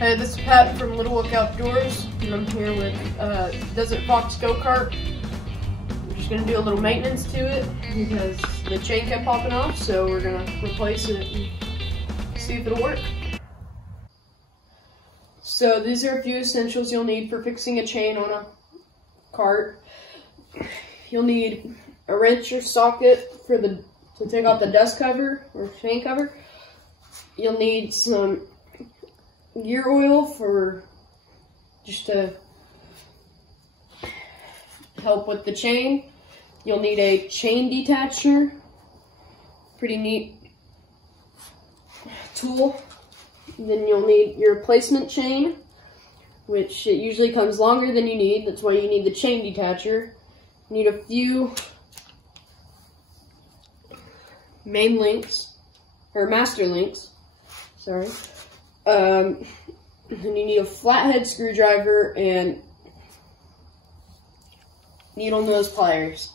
Hey, this is Pat from Wook Outdoors, and I'm here with Desert Fox go-kart. We're just going to do a little maintenance to it because the chain kept popping off, so we're going to replace it and see if it'll work. So these are a few essentials you'll need for fixing a chain on a cart. You'll need a wrench or socket to take off the dust cover or chain cover. You'll need some gear oil just to help with the chain. You'll need a chain detacher, pretty neat tool. Then you'll need your replacement chain, which it usually comes longer than you need. That's why you need the chain detacher. You need a few main links, or master links, sorry. And you need a flathead screwdriver and needle nose pliers.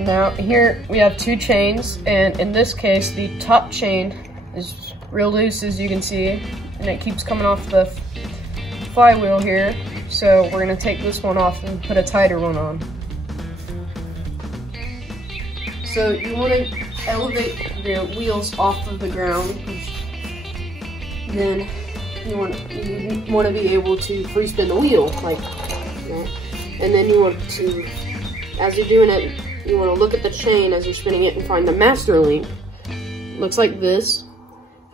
Now here we have two chains, and in this case the top chain is real loose, as you can see, and it keeps coming off the flywheel here. So we're going to take this one off and put a tighter one on. So you want to elevate the wheels off of the ground. Then you want to be able to free spin the wheel like that. And then you want to, as you're doing it, you want to look at the chain as you're spinning it and find the master link. Looks like this.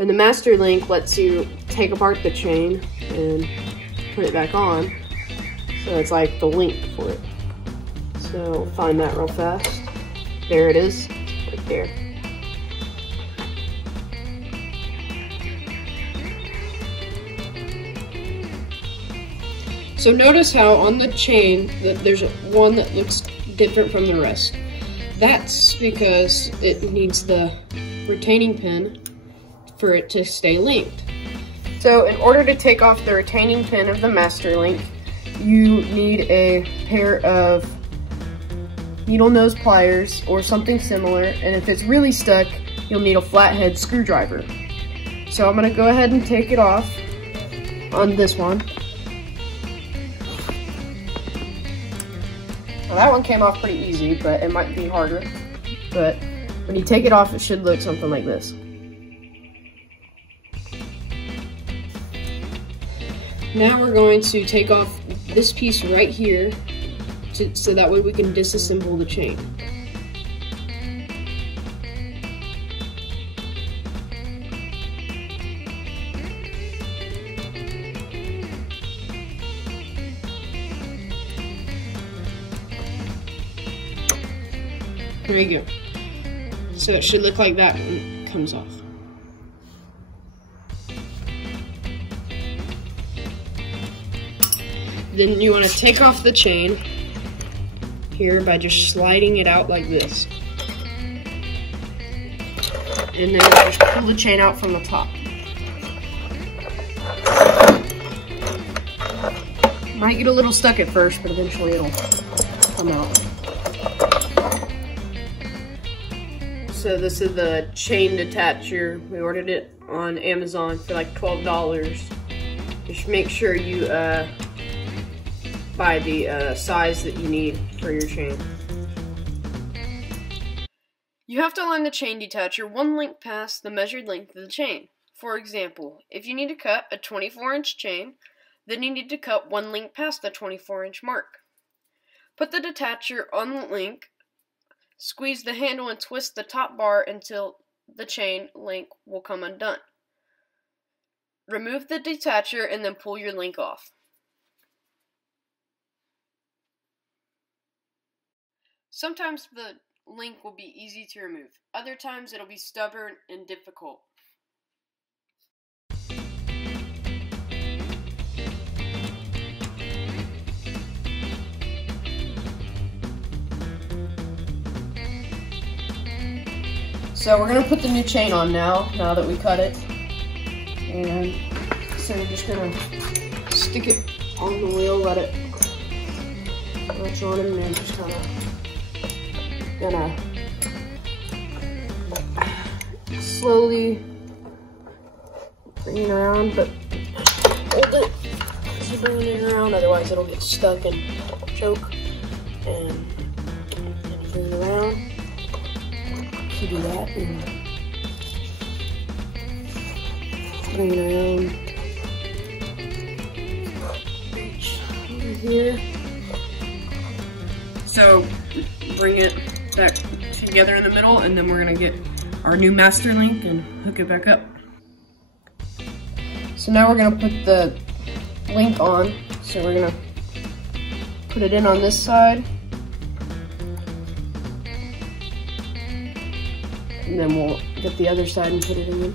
And the master link lets you take apart the chain and put it back on. So it's like the link for it. So find that real fast. There it is, right there. So notice how on the chain that there's one that looks different from the rest. That's because it needs the retaining pin for it to stay linked. So in order to take off the retaining pin of the master link, you need a pair of needle nose pliers or something similar, and if it's really stuck, you'll need a flathead screwdriver. So I'm going to go ahead and take it off on this one. Well, that one came off pretty easy, but it might be harder. But when you take it off, it should look something like this. Now we're going to take off this piece right here, so that way we can disassemble the chain. There you go. So it should look like that when it comes off. Then you want to take off the chain here by just sliding it out like this. And then just pull the chain out from the top. Might get a little stuck at first, but eventually it'll come out. So this is the chain detacher. We ordered it on Amazon for like $12. Just make sure you buy the size that you need for your chain. You have to align the chain detacher one link past the measured length of the chain. For example, if you need to cut a 24-inch chain, then you need to cut one link past the 24-inch mark. Put the detacher on the link. Squeeze the handle and twist the top bar until the chain link will come undone. Remove the detacher and then pull your link off. Sometimes the link will be easy to remove. Other times it'll be stubborn and difficult. So we're gonna put the new chain on now that we cut it. And so you're just gonna stick it on the wheel, let it latch on, and then just gonna slowly bring it around, but hold it as you're bringing it around, otherwise it'll get stuck and choke. And bring it around. You do that and bring it around. Reach over here. So bring it back together in the middle, and then we're gonna get our new master link and hook it back up. So now we're gonna put the link on. So we're gonna put it in on this side. And then we'll get the other side and put it in.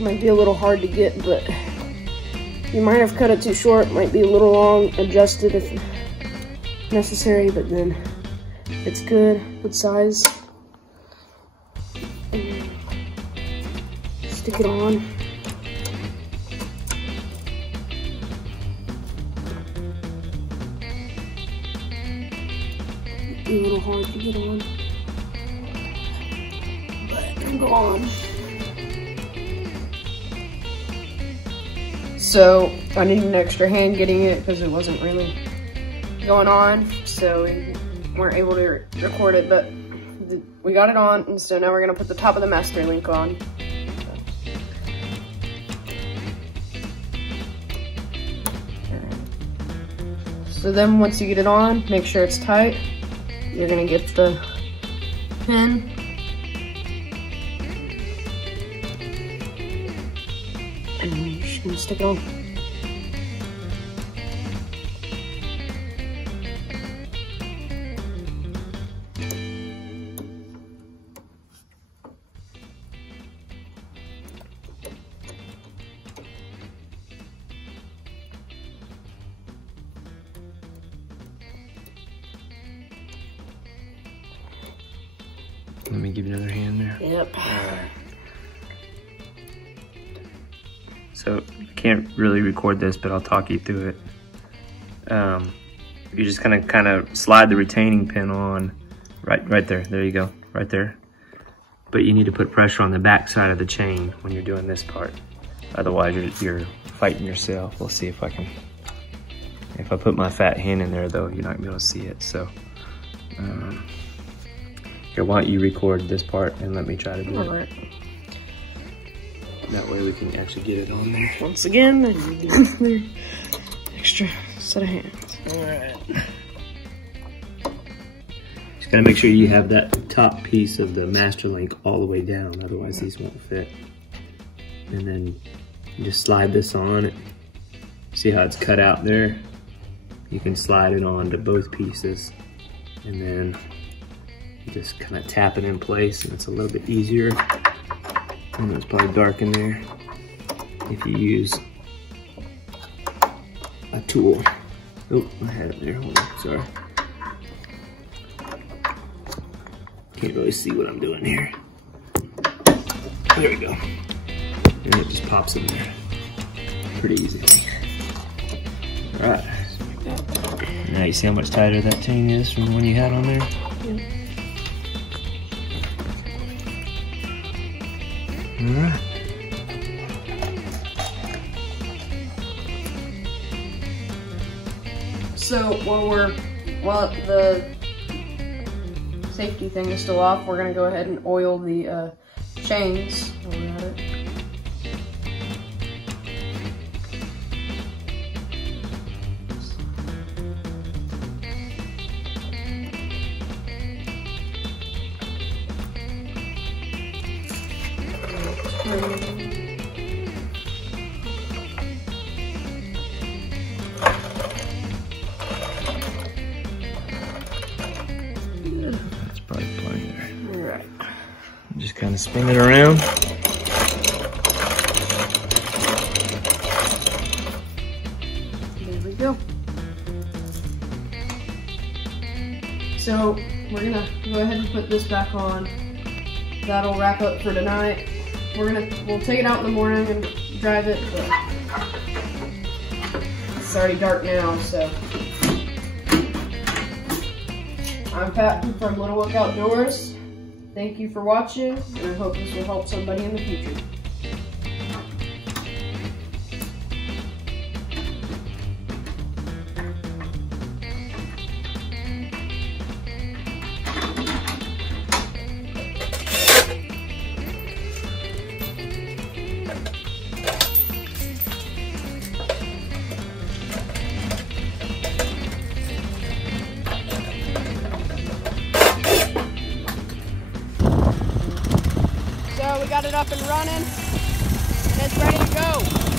Might be a little hard to get, but you might have cut it too short. Might be a little long. Adjust it if necessary, but then it's good size. And stick it on. Might be a little hard to get on, but it'll go on. So I needed an extra hand getting it because it wasn't really going on, so we weren't able to record it, but we got it on, and so now we're gonna put the top of the master link on. So then once you get it on, make sure it's tight. You're gonna get the pin. And you're just gonna stick it on. Let me give you another hand there. Yep. So I can't really record this, but I'll talk you through it. You're just gonna kind of slide the retaining pin on right there. There you go, right there. But you need to put pressure on the back side of the chain when you're doing this part. Otherwise, you're fighting yourself. We'll see if I can. If I put my fat hand in there, though, you're not gonna be able to see it. So, here, why don't you record this part and let me try to do it. Alright. That way we can actually get it on there. Once again, I need another extra set of hands. Alright. Just gotta make sure you have that top piece of the master link all the way down, otherwise these won't fit. And then you just slide this on. See how it's cut out there? You can slide it on to both pieces, and then you just kind of tap it in place, and it's a little bit easier. And it's probably dark in there if you use a tool. Oh, I had it there. Hold on, sorry. Can't really see what I'm doing here. There we go. And it just pops in there. Pretty easy. All right. Now you see how much tighter that chain is from the one you had on there? Yeah. All right. So while the safety thing is still off, we're gonna go ahead and oil the chains. While we're at it. Kind of spin it around. There we go. So we're gonna go ahead and put this back on. That'll wrap up for tonight. We'll take it out in the morning and drive it, but it's already dark now, so. I'm Pat from Little Wook Outdoors. Thank you for watching, and I hope this will help somebody in the future. So we got it up and running, and it's ready to go.